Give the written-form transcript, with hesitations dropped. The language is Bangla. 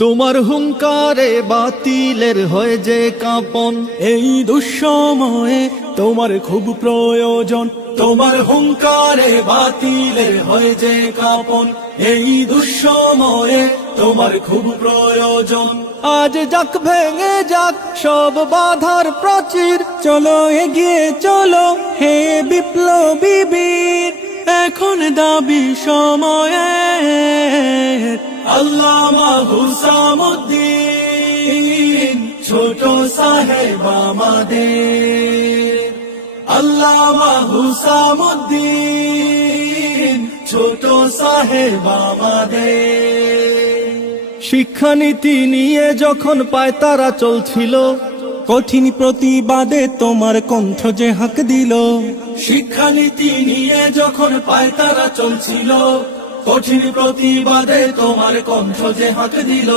তোমার হুঙ্কারে বাতিলের হয়ে যে কাঁপন, এই দুঃসময়ে তোমার খুব প্রয়োজন। তোমার হুঙ্কারে বাতিলের হয়ে যে কাঁপন, এই দুঃসময়ে তোমার খুব প্রয়োজন। আজ যাক ভেঙে যাক সব বাধার প্রাচীর, চলো এগিয়ে চলো হে বিপ্লবী বীর, এখন দাবি সময়ের। আল্লামা হুসামুদ্দিন ছোট সাহেব আমাদের, আল্লামা হুসামুদ্দিন ছোট সাহেব আমাদের। শিক্ষানীতি নিয়ে যখন পায়তারা চলছিল, কঠিন প্রতিবাদে তোমার কণ্ঠ যে হাঁক দিল। শিক্ষানীতি নিয়ে যখন পায়তারা চলছিল, কঠিন প্রতিবাদে তোমার কণ্ঠ যে হাঁক দিল।